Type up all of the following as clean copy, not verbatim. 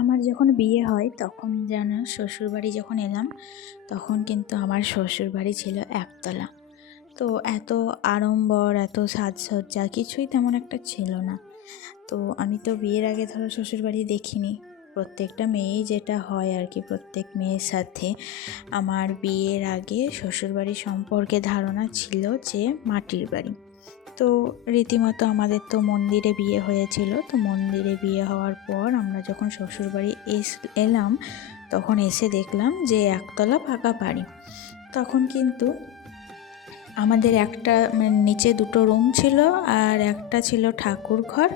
আমার যখন বিয়ে হয় তখন যেন শ্বশুরবাড়ি যখন এলাম তখন কিন্তু আমার শ্বশুরবাড়ি ছিল একতলা। তো এত আড়ম্বর এত সাজসজ্জা কিছুই তেমন একটা ছিল না। তো আমি তো বিয়ের আগে ধরো শ্বশুরবাড়ি দেখিনি। প্রত্যেকটা মেয়েই যেটা হয় আর কি, প্রত্যেক মেয়ের সাথে আমার বিয়ের আগে শ্বশুরবাড়ি সম্পর্কে ধারণা ছিল যে মাটির বাড়ি। তো রীতিমতো আমাদের তো মন্দিরে বিয়ে হয়েছিল। তো মন্দিরে বিয়ে হওয়ার পর আমরা যখন শ্বশুরবাড়ি এলাম তখন এসে দেখলাম যে একতলা পাকা বাড়ি। তখন কিন্তু আমাদের একটা নিচে দুটো রুম ছিল, আর একটা ছিল ঠাকুর ঘর,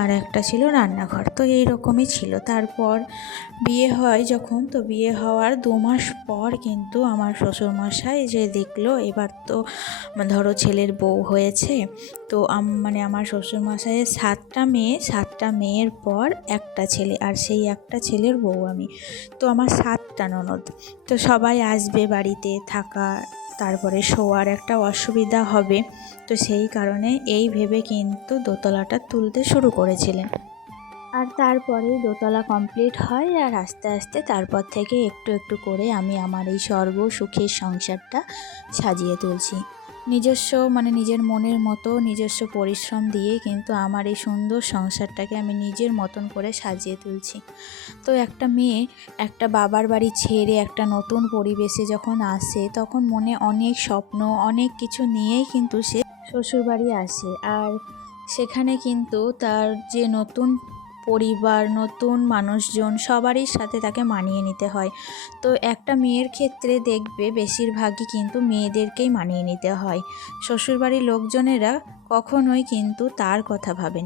আর একটা ছিল রান্নাঘর। তো এই রকমই ছিল। তারপর বিয়ে হয় যখন, তো বিয়ে হওয়ার 2 মাস পর কিন্তু আমার শ্বশুরমশাই যে দেখলো এবার তো ধরো ছেলের বউ হয়েছে। তো মানে আমার শ্বশুরমশাইয়ের 7টা মেয়ে, 7টা মেয়ের পর একটা ছেলে, আর সেই একটা ছেলের বউ আমি। তো আমার 7টা ননদ। তো সবাই আসবে বাড়িতে থাকা, তারপরে শোয়ার একটা অসুবিধা হবে। তো সেই কারণে এই ভেবে কিন্তু দোতলাটা তুলতে শুরু করেছিলেন। আর তারপরে দোতলা কমপ্লিট হয়, আর আস্তে আস্তে তারপর থেকে একটু একটু করে আমি আমার এই সর্বসুখের সংসারটা সাজিয়ে তুলছি। নিজস্ব নিজের মনের মতো নিজস্ব পরিশ্রম দিয়ে কিন্তু আমার এই সুন্দর সংসারটাকে আমি নিজের মতন করে সাজিয়ে তুলছি। তো একটা মেয়ে একটা বাবার বাড়ি ছেড়ে একটা নতুন পরিবেশে যখন আসে তখন মনে অনেক স্বপ্ন, অনেক কিছু নিয়েই কিন্তু সে শ্বশুরবাড়ি আসে। আর সেখানে কিন্তু তার যে নতুন পরিবার, নতুন মানুষজন, সবারই সাথে তাকে মানিয়ে নিতে হয়। তো একটা মেয়ের ক্ষেত্রে দেখবে বেশিরভাগই কিন্তু মেয়েদেরকেই মানিয়ে নিতে হয়। শ্বশুরবাড়ির লোকজনেরা কখনোই কিন্তু তার কথা ভাবে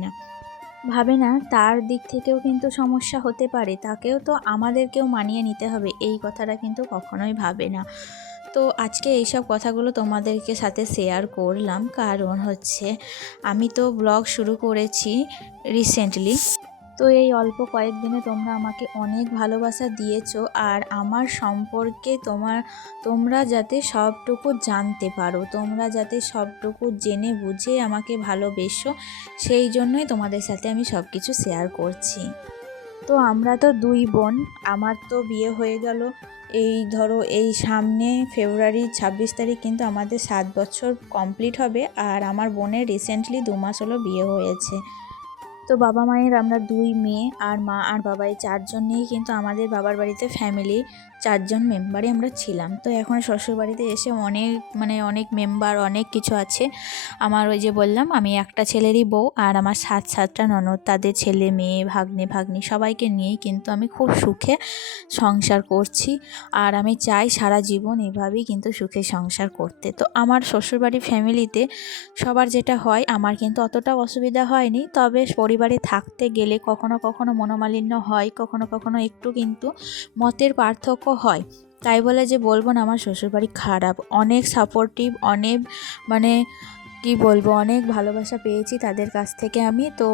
না, তার দিক থেকেও কিন্তু সমস্যা হতে পারে, তাকেও তো আমাদেরকেও মানিয়ে নিতে হবে, এই কথাটা কিন্তু কখনোই ভাবে না। তো আজকে এইসব কথাগুলো তোমাদেরকে সাথে শেয়ার করলাম, কারণ হচ্ছে আমি তো ব্লগ শুরু করেছি রিসেন্টলি। তো এই অল্প কয়েকদিনে তোমরা আমাকে অনেক ভালোবাসা দিয়েছো, আর আমার সম্পর্কে তোমরা যাতে সবটুকু জানতে পারো, তোমরা যাতে সবটুকু জেনে বুঝে আমাকে ভালোবেসো, সেই জন্যই তোমাদের সাথে আমি সব কিছু শেয়ার করছি। তো আমরা তো 2 বোন। আমার তো বিয়ে হয়ে গেল এই ধরো এই সামনে ফেব্রুয়ারি 26 তারিখ কিন্তু আমাদের 7 বছর কমপ্লিট হবে, আর আমার বোনের রিসেন্টলি 2 মাস হলো বিয়ে হয়েছে। তো বাবা মায়ের আমরা 2 মেয়ে, আর মা আর বাবা এই 4জন নিয়েই কিন্তু আমাদের বাবার বাড়িতে ফ্যামিলি 4জন মেম্বারই আমরা ছিলাম। তো এখন শ্বশুর বাড়িতে এসে অনেক মেম্বার, অনেক কিছু আছে। আমার ওই যে বললাম আমি একটা ছেলেরই বউ, আর আমার 7টা ননদ, তাদের ছেলে মেয়ে, ভাগ্নি সবাইকে নিয়েই কিন্তু আমি খুব সুখে সংসার করছি। আর আমি চাই সারা জীবন এভাবেই কিন্তু সুখে সংসার করতে। তো আমার শ্বশুরবাড়ির ফ্যামিলিতে সবার যেটা হয়, আমার কিন্তু অতটা অসুবিধা হয়নি। তবে পরিবারে থাকতে গেলে কখনো কখনো মনোমালিন্য হয়, কখনো কখনো একটু কিন্তু মতের পার্থক্য হয়। তাই বলে যে বলবো না আমার শ্বশুরবাড়ি খারাপ, অনেক সাপোর্টিভ, অনেক কি বলবো, অনেক ভালোবাসা পেয়েছি তাদের কাছ থেকে আমি। তো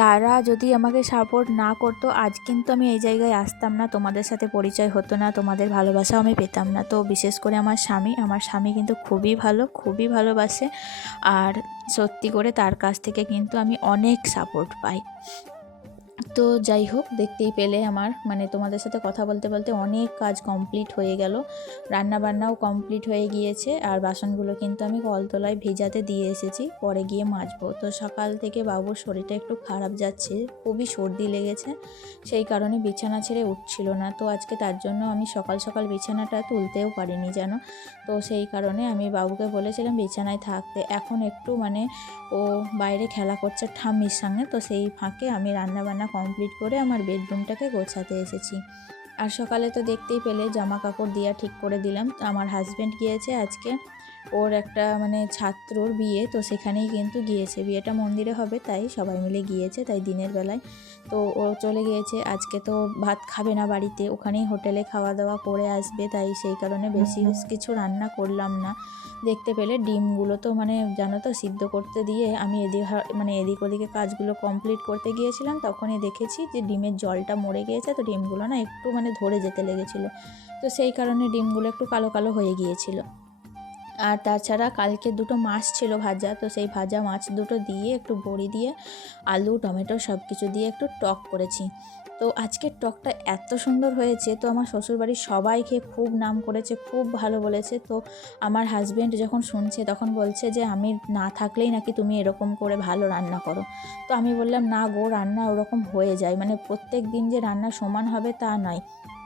তারা যদি আমাকে সাপোর্ট না করতো আজ কিন্তু আমি এই জায়গায় আসতাম না, তোমাদের সাথে পরিচয় হতো না, তোমাদের ভালোবাসাও আমি পেতাম না। তো বিশেষ করে আমার স্বামী কিন্তু খুবই ভালো, খুবই ভালোবাসে, আর সত্যি করে তার কাছ থেকে কিন্তু আমি অনেক সাপোর্ট পাই। তো যাই হোক, দেখতেই পেলে আমার তোমাদের সাথে কথা বলতে বলতে অনেক কাজ কমপ্লিট হয়ে গেল, রান্নাবান্নাও কমপ্লিট হয়ে গিয়েছে, আর বাসনগুলো কিন্তু আমি কলতলায় ভেজাতে দিয়ে এসেছি, পরে গিয়ে মাজবো। তো সকাল থেকে বাবুর শরীরটা একটু খারাপ যাচ্ছে, খুবই সর্দি লেগেছে, সেই কারণে বিছানা ছেড়ে উঠছিল না। তো আজকে তার জন্য আমি সকাল সকাল বিছানাটা তুলতেও পারিনি যেন। তো সেই কারণে আমি বাবুকে বলেছিলাম বিছানায় থাকতে। এখন একটু ও বাইরে খেলা করছে ঠাম্মির সঙ্গে, তো সেই ফাঁকে আমি রান্নাবান্না কমপ্লিট করে আমার বেডরুমটাকে গোছাতে এসেছি। আর সকালে তো দেখতেই পেলে জামা কাপড় দেওয়া ঠিক করে দিলাম। তো আমার হাজব্যান্ড গিয়েছে আজকে, ওর একটা ছাত্রর বিয়ে, তো সেখানেই কিন্তু গিয়েছে, বিয়েটা মন্দিরে হবে তাই সবাই মিলে গিয়েছে, তাই দিনের বেলায়। তো ও চলে গিয়েছে, আজকে তো ভাত খাবে না বাড়িতে, ওখানেই হোটেলে খাওয়া দাওয়া করে আসবে, তাই সেই কারণে বেশি কিছু রান্না করলাম না। দেখতে পেলে ডিমগুলো তো জানো তো সিদ্ধ করতে দিয়ে আমি এদিক ওদিকে কাজগুলো কমপ্লিট করতে গিয়েছিলাম, তখনই দেখেছি যে ডিমের জলটা মরে গিয়েছে। তো ডিমগুলো একটু ধরে যেতে লেগেছিলো, তো সেই কারণে ডিমগুলো একটু কালো কালো হয়ে গিয়েছিলো। আর তাছাড়া কালকে দুটো মাছ ছিল ভাজা, তো সেই ভাজা মাছ দুটো দিয়ে একটু বড়ি দিয়ে আলু টমেটো সব কিছু দিয়ে একটু টক করেছি। তো আজকের টকটা এত সুন্দর হয়েছে, তো আমার শ্বশুরবাড়ির সবাই খেয়ে খুব নাম করেছে, খুব ভালো বলেছে। তো আমার হাজব্যান্ড যখন শুনছে তখন বলছে যে আমি না থাকলেই নাকি তুমি এরকম করে ভালো রান্না করো। তো আমি বললাম না গো, রান্না ওরকম হয়ে যায়, মানে প্রত্যেক দিন যে রান্না সমান হবে তা নয়।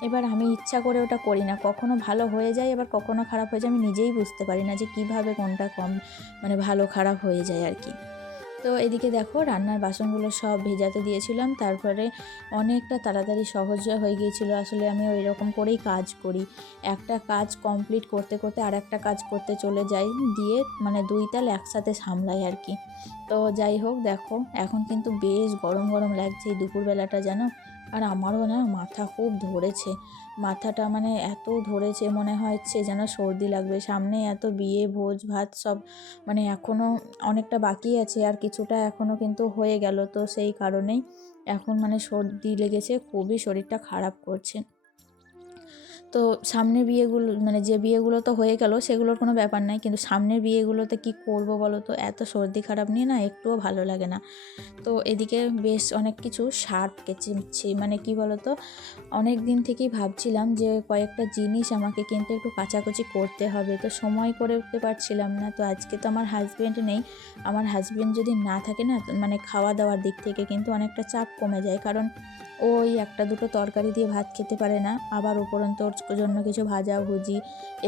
এবার আমি ইচ্ছা করে ওটা করি না, কখনো ভালো হয়ে যায় আবার কখনো খারাপ হয়ে যায়, আমি নিজেই বুঝতে পারি না যে কিভাবে কোনটা কম মানে ভালো খারাপ হয়ে যায় আর কি। তো এদিকে দেখো রান্নার বাসনগুলো সব ভেজাতে দিয়েছিলাম, তারপরে অনেকটা তাড়াতাড়ি সহজ হয়ে গিয়েছিলো। আসলে আমি ওই রকম করেই কাজ করি, একটা কাজ কমপ্লিট করতে করতে আর একটা কাজ করতে চলে যাই, দিয়ে মানে দুই তাল একসাথে সামলাই আর কি। তো যাই হোক, দেখো এখন কিন্তু বেশ গরম গরম লাগছে এই দুপুরবেলাটা যেন। আর আমারও না মাথা খুব ধরেছে, মাথাটা মানে এত ধরেছে মনে হচ্ছে যেন সর্দি লাগবে। সামনে এত বিয়ে ভোজ ভাত সব, মানে এখনও অনেকটা বাকি আছে, আর কিছুটা এখনও কিন্তু হয়ে গেল। তো সেই কারণেই এখন মানে সর্দি লেগেছে, খুবই শরীরটা খারাপ করছে। তো সামনের বিয়েগুলো মানে যে বিয়েগুলো তো হয়ে গেল সেগুলোর কোনো ব্যাপার নাই, কিন্তু সামনের বিয়েগুলোতে কি করব বলো তো, এত সর্দি খারাপ নিয়ে না একটুও ভালো লাগে না। তো এদিকে বেশ অনেক কিছু শার্ট কেচেছি, মানে কি বলো তো, অনেক দিন থেকেই ভাবছিলাম যে কয়েকটা জিনিস আমাকে কিন্তু একটু কাচাকুচি করতে হবে, তো সময় করে উঠতে পারছিলাম না। তো আজকে তো আমার হাজব্যান্ড নেই, আমার হাজব্যান্ড যদি না থাকে না, মানে খাওয়া দাওয়ার দিক থেকে কিন্তু অনেকটা চাপ কমে যায়, কারণ ওই একটা দুটো তরকারি দিয়ে ভাত খেতে পারে না, আবার উপরন্তু ওর জন্য কিছু ভাজা ভুজি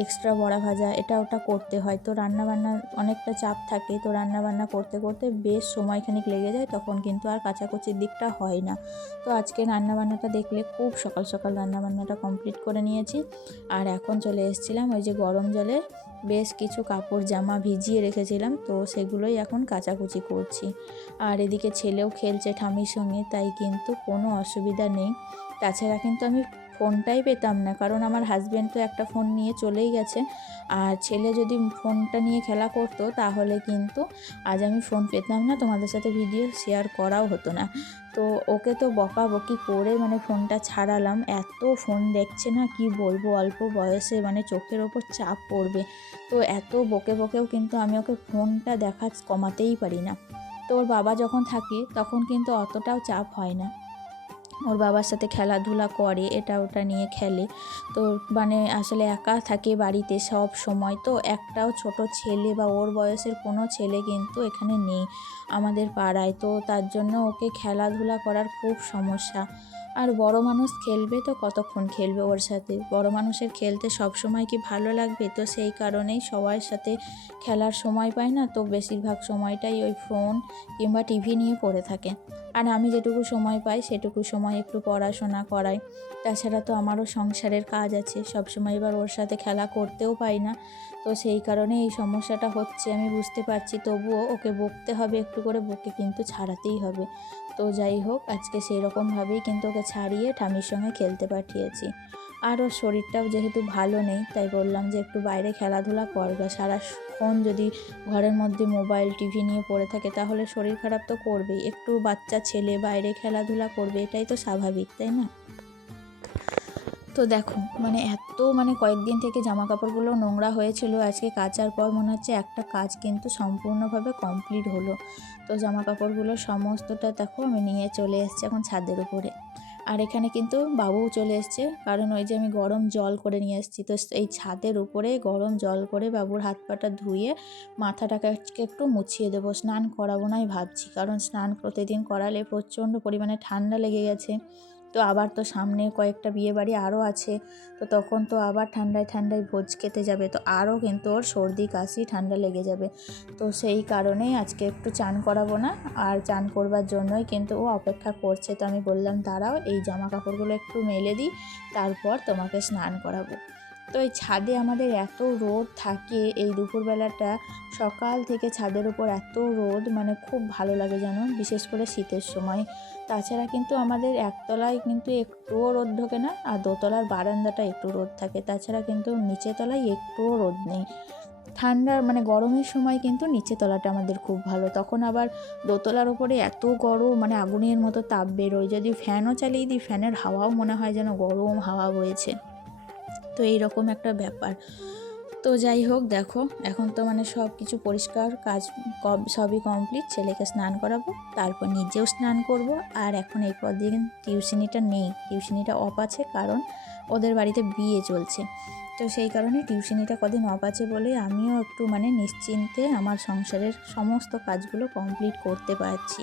এক্সট্রা বড়া ভাজা এটা ওটা করতে হয়। তো রান্নাবান্নার অনেকটা চাপ থাকে, তো রান্নাবান্না করতে করতে বেশ সময়খানিক লেগে যায়, তখন কিন্তু আর কাচাকুচির দিকটা হয় না। তো আজকে রান্নাবান্নাটা দেখলে খুব সকাল সকাল রান্নাবান্নাটা কমপ্লিট করে নিয়েছি। আর এখন চলে এসেছিলাম ওই যে গরম জলে বেশ কিছু কাপড় জামা ভিজিয়ে রেখেছিলাম, তো সেগুলোই এখন কাচাকুচি করছি। আর এদিকে ছেলেও খেলছে ঠামির সঙ্গে, তাই কিন্তু কোনো অসুবিধা নেই। তাছাড়া কিন্তু আমি ফোনটাই পেতাম না, কারণ আমার হাজব্যান্ড তো একটা ফোন নিয়ে চলেই গেছে, আর ছেলে যদি ফোনটা নিয়ে খেলা করতো তাহলে কিন্তু আজ আমি ফোন পেতাম না, তোমাদের সাথে ভিডিও শেয়ার করাও হতো না। তো ওকে তো বকাবকি করে মানে ফোনটা ছাড়ালাম, এত ফোন দেখছে না কি বলবো, অল্প বয়সে মানে চোখের ওপর চাপ পড়বে। তো এত বকে বকেও কিন্তু আমি ওকে ফোনটা দেখা কমাতেই পারি না। তো ওর বাবা যখন থাকে তখন কিন্তু অতটাও চাপ হয় না, ওর বাবার সাথে খেলাধুলা করে, এটা ওটা নিয়ে খেলে। তো মানে আসলে একা থাকে বাড়িতে সব সময়, তো একটাও ছোট ছেলে বা ওর বয়সের কোনো ছেলে কিন্তু এখানে নেই আমাদের পাড়ায়, তো তার জন্য ওকে খেলাধুলা করার খুব সমস্যা। আর বড় মানুষ খেলবে তো কতক্ষণ খেলবে ওর সাথে, বড় মানুষের খেলতে সব সময় কি ভালো লাগবে, তো সেই কারণেই সবার সাথে খেলার সময় পায় না, তো বেশিরভাগ সময়টাই ওই ফোন কিংবা টিভি নিয়ে পড়ে থাকে। আর আমি যেটুকু সময় পাই সেটুকু সময় একটু পড়াশোনা করাই। তাছাড়া তো আমারও সংসারের কাজ আছে, সব সময় এবার ওর সাথে খেলা করতেও পাই না, তো সেই কারণে এই সমস্যাটা হচ্ছে আমি বুঝতে পারছি। তবুও ওকে বকতে হবে, একটু করে বকে কিন্তু ছাড়াতেই হবে। তো যাই হোক, আজকে সেই রকমভাবেই কিন্তু ওকে ছাড়িয়ে ঠামির সঙ্গে খেলতে পাঠিয়েছি। আর ওর শরীরটাও যেহেতু ভালো নেই, তাই বললাম যে একটু বাইরে খেলাধুলা করবে, সারাক্ষণ যদি ঘরের মধ্যে মোবাইল টিভি নিয়ে পড়ে থাকে তাহলে শরীর খারাপ তো করবেই, একটু বাচ্চা ছেলে বাইরে খেলাধুলা করবে, এটাই তো স্বাভাবিক, তাই না? তো দেখো মানে এত মানে কয়েকদিন থেকে জামা কাপড়গুলো নোংরা হয়েছিল, আজকে কাচার পর মনে হচ্ছে একটা কাজ কিন্তু সম্পূর্ণভাবে কমপ্লিট হলো। তো জামা কাপড়গুলো সমস্তটা দেখো আমি নিয়ে চলে এসেছি এখন ছাদের উপরে। আর এখানে কিন্তু বাবুও চলে এসছে, কারণ ওই যে আমি গরম জল করে নিয়ে এসেছি, তো এই ছাদের উপরে গরম জল করে বাবুর হাত পাটা ধুয়ে মাথাটাকে আজকে একটু মুছিয়ে দেবো, স্নান করাবো নাই ভাবছি, কারণ স্নান প্রতিদিন করালে প্রচণ্ড পরিমাণে ঠান্ডা লেগে গেছে। তো আবার তো সামনে কয়েকটা বিয়ে বাড়ি আরও আছে, তো তখন তো আবার ঠান্ডায় ঠান্ডায় ভোজ খেতে যাবে, তো আরও কিন্তু ওর সর্দি কাশি ঠান্ডা লেগে যাবে। তো সেই কারণেই আজকে একটু চান করাবো না, আর চান করবার জন্যই কিন্তু ও অপেক্ষা করছে। তো আমি বললাম দাঁড়াও এই জামা কাপড়গুলো একটু মেলে দিই, তারপর তোমাকে স্নান করাবো। তো এই ছাদে আমাদের এত রোদ থাকে এই দুপুরবেলাটা, সকাল থেকে ছাদের উপর এত রোদ, মানে খুব ভালো লাগে জানো, বিশেষ করে শীতের সময়। তাছাড়া কিন্তু আমাদের একতলায় কিন্তু একটুও রোদ ঢোকে না, আর দোতলার বারান্দাটা একটু রোদ থাকে, তাছাড়া কিন্তু নিচে তলায় একটুও রোদ নেই। ঠান্ডার মানে গরমের সময় কিন্তু নিচে তলাটা আমাদের খুব ভালো, তখন আবার দোতলার ওপরে এত গরম মানে আগুনের মতো তাপ বেরোয়, যদি ফ্যানও চালিয়ে দিই ফ্যানের হাওয়াও মনে হয় যেন গরম হাওয়া বইছে। তো এইরকম একটা ব্যাপার। তো যাই হোক, দেখো এখন তো মানে সব কিছু পরিষ্কার কাজ সবই কমপ্লিট। ছেলেকে স্নান করাবো, তারপর নিজেও স্নান করব। আর এখন এরপর দিয়ে কিন্তু টিউশনিটা নেই, টিউশনিটা অফ আছে, কারণ ওদের বাড়িতে বিয়ে চলছে। তো সেই কারণে টিউশনিটা কদিন অফ আছে বলে আমিও একটু মানে নিশ্চিন্তে আমার সংসারের সমস্ত কাজগুলো কমপ্লিট করতে পারছি।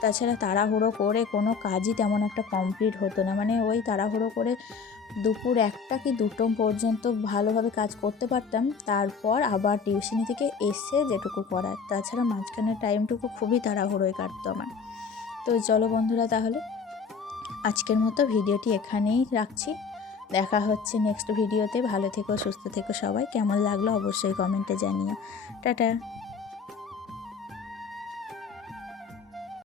তাছাড়া তাড়াহুড়ো করে কোনো কাজই তেমন একটা কমপ্লিট হতো না, মানে ওই তাড়াহুড়ো করে দুপুর 1টা কি 2টো পর্যন্ত ভালোভাবে কাজ করতে পারতাম, তারপর আবার টিউশনি থেকে এসে যেটুকু করার, তাছাড়া মাঝখানের টাইমটুকু খুবই তাড়াহুড়োয় কাটতো আমার। তো চলো বন্ধুরা, তাহলে আজকের মতো ভিডিওটি এখানেই রাখছি। দেখা হচ্ছে নেক্সট ভিডিওতে। ভালো থেকো, সুস্থ থেকো সবাই। কেমন লাগলো অবশ্যই কমেন্টে জানিও। টাটা।